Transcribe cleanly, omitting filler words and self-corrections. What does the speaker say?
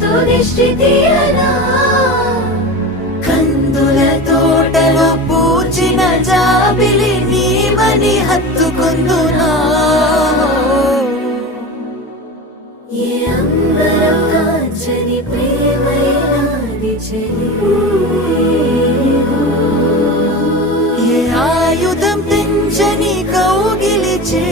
చూపుతో దిష్టి తీయనా కందుల తోటలో పూచిన జాబిలి నీవని హత్తుకుందునా ఏ అంబరం కాంచని ప్రేమైనాది చెలి ఏ ఆయుధం పెంచని కౌగిలి చే